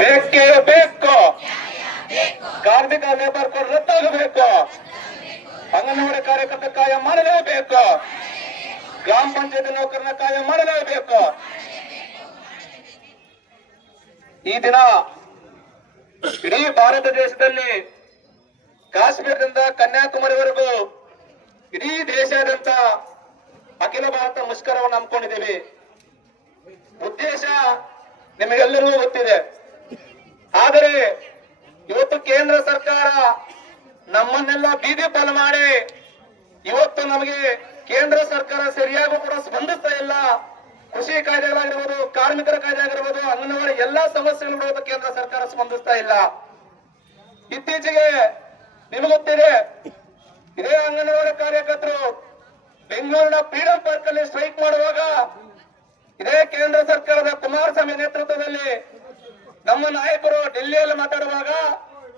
ಬೇಕೇ ಬೇಕು. ಕಾರ್ಮಿಕ ಲೇಬರ್ ಕೋಡ್ ರದ್ದಾಗಬೇಕು. ಅಂಗನವಾಡಿ ಕಾರ್ಯಕರ್ತ ಕಾಯ ಮಾಡಲೇಬೇಕು. ಗ್ರಾಮ ಪಂಚಾಯತ್ ನೌಕರನ ಕಾಯ ಮಾಡಲೇಬೇಕು. ಈ ದಿನ ಇಡೀ ಭಾರತ ದೇಶದಲ್ಲಿ ಕಾಶ್ಮೀರದಿಂದ ಕನ್ಯಾಕುಮಾರಿವರೆಗೂ ಇಡೀ ದೇಶಾದ್ಯಂತ ಅಖಿಲ ಭಾರತ ಮುಷ್ಕರವನ್ನು ಹಮ್ಮಿಕೊಂಡಿದ್ದೀವಿ. ಉದ್ದೇಶ ನಿಮಗೆಲ್ಲರಿಗೂ ಗೊತ್ತಿದೆ. ಆದರೆ ಇವತ್ತು ಕೇಂದ್ರ ಸರ್ಕಾರ ನಮ್ಮನ್ನೆಲ್ಲ ಬೀದಿ ಪಾಲು ಮಾಡಿ ಇವತ್ತು ನಮಗೆ ಕೇಂದ್ರ ಸರ್ಕಾರ ಸರಿಯಾಗಿ ಕೂಡ ಸ್ಪಂದಿಸ್ತಾ ಇಲ್ಲ. ಕೃಷಿ ಕಾಯ್ದೆಗಳಾಗಿರ್ಬೋದು, ಕಾರ್ಮಿಕರ ಕಾಯ್ದೆ ಆಗಿರ್ಬೋದು ಅಂಗನವಾಡಿ ಎಲ್ಲಾ ಸಮಸ್ಯೆಗಳು ಕೇಂದ್ರ ಸರ್ಕಾರ ಸ್ಪಂದಿಸ್ತಾ ಇಲ್ಲ. ಇತ್ತೀಚೆಗೆ ನಿಮಗೆ ಗೊತ್ತಿದೆ, ಇದೇ ಅಂಗನವಾಡಿ ಕಾರ್ಯಕರ್ತರು ಬೆಂಗಳೂರಿನ ಫ್ರೀಡಂ ಪಾರ್ಕ್ ಅಲ್ಲಿ ಸ್ಟ್ರೈಕ್ ಮಾಡುವಾಗ ಇದೇ ಕೇಂದ್ರ ಸರ್ಕಾರದ ಕುಮಾರಸ್ವಾಮಿ ನೇತೃತ್ವದಲ್ಲಿ ನಮ್ಮ ನಾಯಕರು ಡೆಲ್ಲಿಯಲ್ಲಿ ಮಾತಾಡುವಾಗ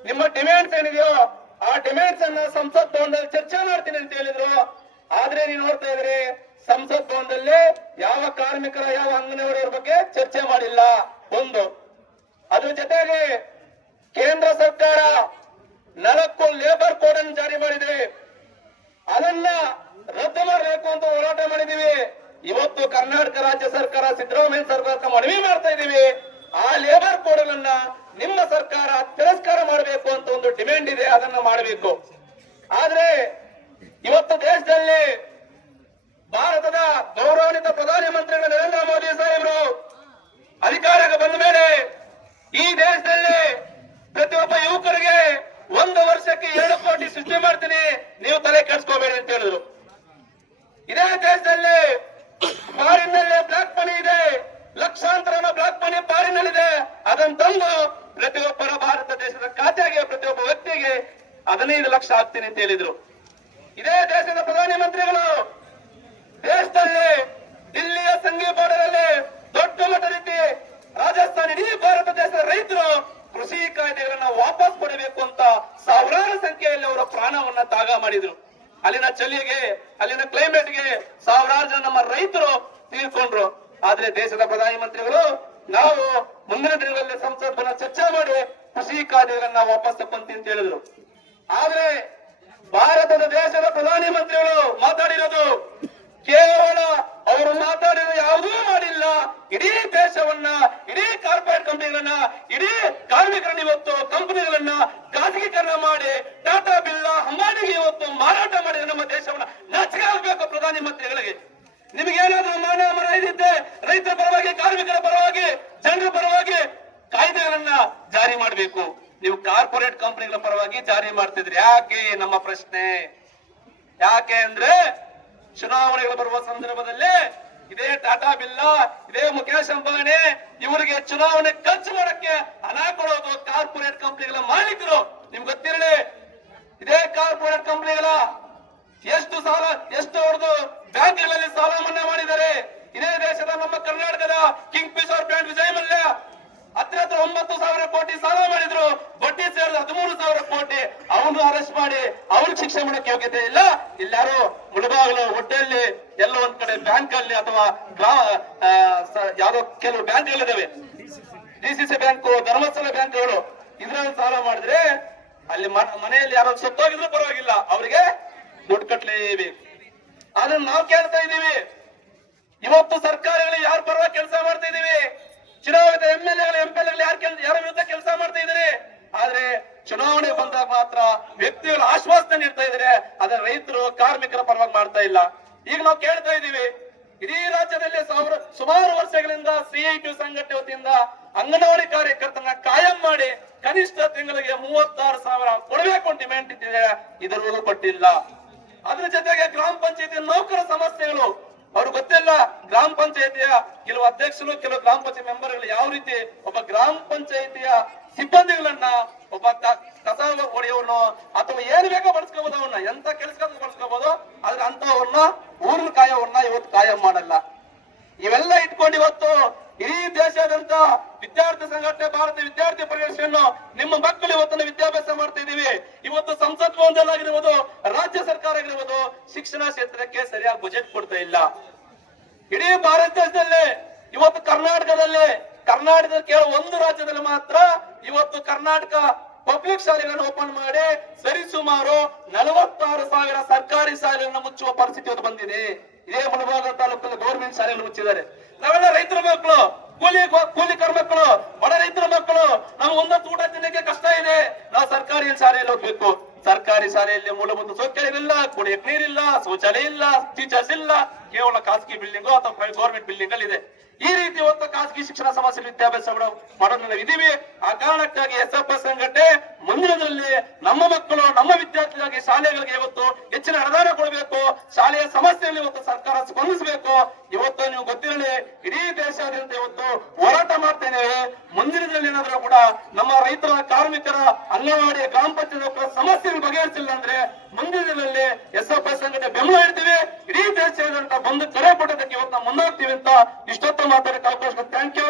ನಿಮ್ಮ ಡಿಮ್ಯಾಂಡ್ಸ್ ಏನಿದೆಯೋ ಆ ಡಿಮ್ಯಾಂಡ್ಸ್ ಅನ್ನ ಸಂಸತ್ ಭವನದಲ್ಲಿ ಚರ್ಚೆ ಮಾಡ್ತೀನಿ ಅಂತ ಹೇಳಿದ್ರು. ಆದ್ರೆ ನೀವು ನೋಡ್ತಾ ಇದ್ರಿ ಸಂಸತ್ ಭವನದಲ್ಲಿ ಯಾವ ಕಾರ್ಮಿಕರ, ಯಾವ ಅಂಗನವಾಡಿಯವರ ಬಗ್ಗೆ ಚರ್ಚೆ ಮಾಡಿಲ್ಲ. ಒಂದು. ಅದ್ರ ಜೊತೆಗೆ ಕೇಂದ್ರ ಸರ್ಕಾರ ನಾಲ್ಕು ಲೇಬರ್ ಕೋಡ್ ಅನ್ನು ಜಾರಿ ಮಾಡಿದೆ. ಅದನ್ನ ರದ್ದು ಮಾಡಬೇಕು ಅಂತ ಹೋರಾಟ ಮಾಡಿದೀವಿ ಇವತ್ತು ಕರ್ನಾಟಕ ರಾಜ್ಯ ಸರ್ಕಾರ ಸಿದ್ದರಾಮಯ್ಯ ಸರ್ಕಾರ ಮನವಿ ಮಾಡ್ತಾ ಇದೀವಿ ಆ ಲೇಬರ್ ಕೋಡ್ಗಳನ್ನ ನಿಮ್ಮ ಸರ್ಕಾರ ತಿರಸ್ಕಾರ ಮಾಡಬೇಕು ಡಿಮ್ಯಾಂಡ್ ಇದೆ, ಅದನ್ನ ಮಾಡಬೇಕು. ಆದ್ರೆ ಇವತ್ತು ದೇಶದಲ್ಲಿ ಭಾರತದ ಗೌರವಾನ್ವಿತ ಪ್ರಧಾನಿ ಮಂತ್ರಿಗಳು ನರೇಂದ್ರ ಮೋದಿ ಸಾಹೇಬರು ಅಧಿಕಾರಕ್ಕೆ ಬಂದ ಮೇಲೆ ಈ ದೇಶದಲ್ಲಿ ಪ್ರತಿಯೊಬ್ಬ ಯುವಕರಿಗೆ ಒಂದು ವರ್ಷಕ್ಕೆ ಎರಡು ಕೋಟಿ ಸೃಷ್ಟಿ ಮಾಡ್ತೀನಿ, ನೀವು ತಲೆ ಕೆಡಿಸ್ಕೋಬೇಡಿ ಅಂತ ಹೇಳಿದ್ರು. ಇದೇ ದೇಶದಲ್ಲಿ ಫಾರಿನ್ನಲ್ಲಿ ಬ್ಲಾಕ್ ಮನಿ ಇದೆ ಲಕ್ಷಾಂತರ ಬ್ಲಾಕ್ ಮನಿ ಪಾರಿನಲ್ಲಿದೆ ಅದನ್ನು ತಂದು ಪ್ರತಿಯೊಬ್ಬರ ಭಾರತ ದೇಶದ ಖಾತೆಗೆ ಪ್ರತಿಯೊಬ್ಬ ಹದಿನೈದು ಲಕ್ಷ ಆಗ್ತೀನಿ ಅಂತ ಹೇಳಿದ್ರು. ಇದೇ ದೇಶದ ಪ್ರಧಾನಿ ಮಂತ್ರಿಗಳು ದೇಶದಲ್ಲಿ ದಿಲ್ಲಿಯ ಸಂಘೀಯ ಬಾರ್ಡರಲ್ಲಿ ದೊಡ್ಡ ಮಟ್ಟ ರೀತಿ ರಾಜಸ್ಥಾನ, ಇಡೀ ಭಾರತ ದೇಶದ ರೈತರು ಕೃಷಿ ಕಾಯ್ದೆಗಳನ್ನ ವಾಪಸ್ ಕೊಡಬೇಕು ಅಂತ ಸಾವಿರಾರು ಸಂಖ್ಯೆಯಲ್ಲಿ ಅವರ ಪ್ರಾಣವನ್ನ ತಾಗ ಮಾಡಿದ್ರು. ಅಲ್ಲಿನ ಚಳಿಗೆ, ಅಲ್ಲಿನ ಕ್ಲೈಮೇಟ್ಗೆ ಸಾವಿರಾರು ಜನ ನಮ್ಮ ರೈತರು ತೀರ್ಕೊಂಡ್ರು. ಆದ್ರೆ ದೇಶದ ಪ್ರಧಾನಿ ಮಂತ್ರಿಗಳು ನಾವು ಮುಂದಿನ ದಿನಗಳಲ್ಲಿ ಸಂಸತ್ನ ಚರ್ಚೆ ಮಾಡಿ ಕೃಷಿ ಕಾಯ್ದೆಗಳನ್ನ ವಾಪಸ್ ತಗೊಂತೀವಿ ಅಂತ ಹೇಳಿದ್ರು. ಆದ್ರೆ ಭಾರತದ ದೇಶದ ಪ್ರಧಾನಿ ಮಂತ್ರಿಗಳು ಮಾತಾಡಿರೋದು ಕೇವಲ ಅವರು ಮಾತಾಡಿರೋ ಯಾವುದೂ ಮಾಡಿಲ್ಲ. ಇಡೀ ದೇಶವನ್ನ, ಇಡೀ ಕಾರ್ಪೊರೇಟ್ ಕಂಪನಿಗಳನ್ನ, ಇಡೀ ಕಾರ್ಮಿಕರನ್ನ ಇವತ್ತು ಕಂಪನಿಗಳನ್ನ ಖಾಸಗೀಕರಣ ಮಾಡಿ, ಟಾಟಾ ಬಿರ್ಲಾ ಅಂಬಾನಿಗೆ ಇವತ್ತು ಮಾರಾಟ ಮಾಡಿ ನಮ್ಮ ದೇಶವನ್ನ ನಾಚಿಕೆ ಪ್ರಧಾನಿ ಮಂತ್ರಿಗಳಿಗೆ. ನಿಮಗೇನಾದ್ರೂ ಮಾನ ಮರ ಇದ್ದಿದ್ದೆ ರೈತರ ಪರವಾಗಿ, ಕಾರ್ಮಿಕರ ಪರವಾಗಿ, ಜನರ ಪರವಾಗಿ ಕಾಯ್ದೆಗಳನ್ನ ಜಾರಿ ಮಾಡಬೇಕು. ನೀವು ಕಾರ್ಪೊರೇಟ್ ಕಂಪನಿಗಳ ಪರವಾಗಿ ಜಾರಿ ಮಾಡ್ತಿದ್ರಿ. ಯಾಕೆ ನಮ್ಮ ಪ್ರಶ್ನೆ? ಯಾಕೆ ಅಂದ್ರೆ ಚುನಾವಣೆಗಳು ಬರುವ ಸಂದರ್ಭದಲ್ಲಿ ಇದೇ ಟಾಟಾ ಬಿಲ್ಲ, ಇದೇ ಮುಖೇಶ್ ಅಂಬಾನಿ, ಇವರಿಗೆ ಚುನಾವಣೆ ಖರ್ಚು ಮಾಡಕ್ಕೆ ಹಣ ಕೊಡೋದು ಕಾರ್ಪೊರೇಟ್ ಕಂಪನಿಗಳ ಮಾಲೀಕರು. ನಿಮ್ಗೆ ಗೊತ್ತಿರಲಿ, ಇದೇ ಕಾರ್ಪೊರೇಟ್ ಕಂಪನಿಗಳ ಎಷ್ಟು ಸಾಲ, ಎಷ್ಟು ಅವ್ರದ್ದು ಬ್ಯಾಂಕ್ಗಳಲ್ಲಿ ಸಾಲ ಮನ್ನಾ ಮಾಡಿದ್ದಾರೆ. ಇದೇ ದೇಶದ ನಮ್ಮ ಕರ್ನಾಟಕದ Kingfisher bank Vijay Mallya ಹತ್ರ ಹತ್ರ ಒಂಬತ್ತು ಸಾವಿರ ಕೋಟಿ ಸಾಲ ಮಾಡಿದ್ರು. ಬಡ್ಡಿ ಸೇರಿದ ಹದಿಮೂರು ಸಾವಿರ ಕೋಟಿ ಅವನು ಅರೆಸ್ಟ್ ಮಾಡಿ ಅವನ್ ಶಿಕ್ಷೆ ಮಾಡಕ್ ಯೋಗ್ಯತೆ ಇಲ್ಲ. ಇಲ್ಲಾರು ಮುಳಬಾಗಿಲು ಹೊಟ್ಟೆಯಲ್ಲಿ ಎಲ್ಲ ಒಂದ್ ಕಡೆ ಬ್ಯಾಂಕ್ ಅಲ್ಲಿ ಅಥವಾ ಯಾವ್ದೋ ಕೆಲವು ಸಿ ಡಿಸಿಸಿ ಬ್ಯಾಂಕ್, ಧರ್ಮಸ್ಥಳ ಬ್ಯಾಂಕ್ಗಳು, ಇದ್ರಲ್ಲಿ ಸಾಲ ಮಾಡಿದ್ರೆ ಅಲ್ಲಿ ಮನೆಯಲ್ಲಿ ಯಾರೋ ಸತ್ತೋಗಿದ್ರು ಪರವಾಗಿಲ್ಲ. ಅವರಿಗೆ ದುಡ್ಡು ಕಟ್ಲೇಬೇಕು. ಅದನ್ನ ನಾವು ಕೇಳ್ತಾ ಇದ್ದೀವಿ. ಇವತ್ತು ಸರ್ಕಾರಗಳು ಯಾರ ಪರವಾಗಿ ಕೆಲಸ ಮಾಡ್ತಾ ಇದೀವಿ ಚುನಾವಣೆ ಎಂ ಎಲ್ ಎಗಳು ಎಂ ಎಲ್ ಎಗಳು ಯಾರ ಕೆಲ್- ಯಾರ ವಿರುದ್ಧ ಕೆಲಸ ಮಾಡ್ತಾ ಇದ್ದಾರೆ ಆದ್ರೆ ಚುನಾವಣೆ ಬಂದಾಗ ಮಾತ್ರ ವ್ಯಕ್ತಿಗಳು ಆಶ್ವಾಸನೆ ನೀಡ್ತಾ ಇದ್ರೆ ಆದ್ರೆ ರೈತರು ಕಾರ್ಮಿಕರ ಪರವಾಗಿ ಮಾಡ್ತಾ ಇಲ್ಲ. ಈಗ ನಾವು ಕೇಳ್ತಾ ಇದೀವಿ ಇಡೀ ರಾಜ್ಯದಲ್ಲಿ ಸಾವಿರ, ಸುಮಾರು ವರ್ಷಗಳಿಂದ ಸಿಐಟಿ ಸಂಘಟನೆ ವತಿಯಿಂದ ಅಂಗನವಾಡಿ ಕಾರ್ಯಕರ್ತನ ಕಾಯಂ ಮಾಡಿ ಕನಿಷ್ಠ ತಿಂಗಳಿಗೆ ಮೂವತ್ತಾರು ಸಾವಿರ ಕೊಡಬೇಕು ಡಿಮ್ಯಾಂಡ್ ಇಟ್ಟಿದೆ ಇದರವರೆಗೂ ಕೊಟ್ಟಿಲ್ಲ. ಅದ್ರ ಜೊತೆಗೆ ಗ್ರಾಮ ಪಂಚಾಯತಿ ನೌಕರ ಸಮಸ್ಯೆಗಳು, ಅವ್ರು ಗೊತ್ತಿಲ್ಲ, ಗ್ರಾಮ ಪಂಚಾಯತಿಯ ಕೆಲವು ಅಧ್ಯಕ್ಷರು, ಕೆಲವು ಗ್ರಾಮ ಪಂಚಾಯತ್ ಮೆಂಬರ್ಗಳು ಯಾವ ರೀತಿ ಒಬ್ಬ ಗ್ರಾಮ ಪಂಚಾಯತಿಯ ಸಿಬ್ಬಂದಿಗಳನ್ನ ಒಬ್ಬ ಕಸ ಹೊಡೆಯವನು ಅಥವಾ ಏನ್ ಬೇಕೋ ಬಳಸ್ಕೋಬಹುದು ಅವನ್ನ ಎಂತ ಕೆಲಸ ಬಳಸ್ಕೋಬಹುದು ಆದ್ರೆ ಅಂತವನ್ನ ಊರಿನ ಕಾಯವನ್ನ ಇವತ್ತು ಕಾಯ ಮಾಡಲ್ಲ. ಇವೆಲ್ಲ ಇಟ್ಕೊಂಡು ಇವತ್ತು ಇಡೀ ದೇಶಾದ್ಯಂತ ವಿದ್ಯಾರ್ಥಿ ಸಂಘಟನೆ ಭಾರತ ವಿದ್ಯಾರ್ಥಿ ಪರಿಷನ್ನು ನಿಮ್ಮ ಮಕ್ಕಳು ಇವತ್ತಿನ ವಿದ್ಯಾಭ್ಯಾಸ ಮಾಡ್ತಾ ಇದೀವಿ ಇವತ್ತು ಸಂಸತ್ ಭವನದಲ್ಲಾಗಿರ್ಬೋದು, ರಾಜ್ಯ ಸರ್ಕಾರ ಆಗಿರ್ಬೋದು ಶಿಕ್ಷಣ ಕ್ಷೇತ್ರಕ್ಕೆ ಸರಿಯಾಗಿ ಬಜೆಟ್ ಕೊಡ್ತಾ ಇಲ್ಲ. ಇಡೀ ಭಾರತ ದೇಶದಲ್ಲಿ ಇವತ್ತು ಕರ್ನಾಟಕದಲ್ಲಿ, ಕರ್ನಾಟಕದ ಕೇವಲ ಒಂದು ರಾಜ್ಯದಲ್ಲಿ ಮಾತ್ರ ಇವತ್ತು ಕರ್ನಾಟಕ ಪಬ್ಲಿಕ್ ಶಾಲೆಗಳನ್ನು ಓಪನ್ ಮಾಡಿ ಸರಿಸುಮಾರು ನಲವತ್ತಾರು ಸಾವಿರ ಸರ್ಕಾರಿ ಶಾಲೆಗಳನ್ನು ಮುಚ್ಚುವ ಪರಿಸ್ಥಿತಿ ಇವತ್ತು ಬಂದಿದೆ. ಇದೇ ಮುಳಬಾಗ ತಾಲೂಕಲ್ಲಿ ಗೌರ್ಮೆಂಟ್ ಶಾಲೆಗಳನ್ನು ಮುಚ್ಚಿದ್ದಾರೆ. ನಾವೆಲ್ಲ ರೈತರ ಮಕ್ಕಳು, ಕೂಲಿ ಕೂಲಿ ಮಕ್ಕಳು, ಬಡ ರೈತರ ಮಕ್ಕಳು, ನಾವು ಒಂದೊಂದು ಊಟ ತಿನ್ನಕ್ಕೆ ಕಷ್ಟ ಇದೆ. ನಾವು ಸರ್ಕಾರಿ ಶಾಲೆಯಲ್ಲಿ ಹೋಗ್ಬೇಕು. ಸರ್ಕಾರಿ ಶಾಲೆಯಲ್ಲಿ ಮೂಲಭೂತ ಸೌಕರ್ಯವಿಲ್ಲ ಕುಡಿಯಕ್ಕೆ ನೀರಿಲ್ಲ, ಶೌಚಾಲಯ ಇಲ್ಲ ಟೀಚರ್ಸ್ ಇಲ್ಲ, ಕೇವಲ ಖಾಸಗಿ ಬಿಲ್ಡಿಂಗ್ ಅಥವಾ ಗೌರ್ಮೆಂಟ್ ಬಿಲ್ಡಿಂಗ್ ಅಲ್ಲಿ ಇದೆ ಈ ರೀತಿ ಒಂದು ಖಾಸಗಿ ಶಿಕ್ಷಣ ಸಮಸ್ಯೆ ವಿದ್ಯಾಭ್ಯಾಸಗಳು ಮಾಡೋದು ನಾವು ಇದೀವಿ ಆ ಕಾರಣಕ್ಕಾಗಿ ಎಸ್ ಎಫ್ ಎಸ್ ಸಂಘಟನೆ ಮುಂದಿನದಲ್ಲಿ ನಮ್ಮ ಮಕ್ಕಳು, ನಮ್ಮ ವಿದ್ಯಾರ್ಥಿಗಳಾಗಿ ಶಾಲೆಗಳಿಗೆ ಇವತ್ತು ಹೆಚ್ಚಿನ ಅನುದಾನ ಕೊಡಬೇಕು, ಶಾಲೆಯ ಸಮಸ್ಯೆಯಲ್ಲಿ ಇವತ್ತು ಸರ್ಕಾರ ಸ್ಪಂದಿಸಬೇಕು. ಇವತ್ತು ನೀವು ಗೊತ್ತಿರಲಿ, ಇಡೀ ದೇಶಾದ್ಯಂತ ಇವತ್ತು ಹೋರಾಟ ಮಾಡ್ತೇನೆ ಮುಂದಿನ ಏನಾದ್ರೂ ಕೂಡ ನಮ್ಮ ರೈತರ, ಕಾರ್ಮಿಕರ, ಅಂಗನವಾಡಿ, ಗ್ರಾಮ ಪಂಚಾಯತ್ ಸಮಸ್ಯೆ ಬಗೆಹರಿಸಿಲ್ಲ ಅಂದ್ರೆ ಮುಂದಿನ ದಿನದಲ್ಲಿ ಎಸ್ ಎಫ್ ಎಸ್ ಸಂಘಟನೆ ಬೆಂಬಲ ಇಡ್ತೀವಿ ಇಡೀ ದೇಶಾದ್ಯಂತ ಬಂದು ಕರೆ ಕೊಟ್ಟದಕ್ಕೆ ಇವತ್ತು ಮುಂದಾಗ್ತೀವಿ ಅಂತ ಇಷ್ಟೊತ್ತ ಮಾತಾಡಕ್ಕೆ ಅವಕಾಶ ಥ್ಯಾಂಕ್ ಯು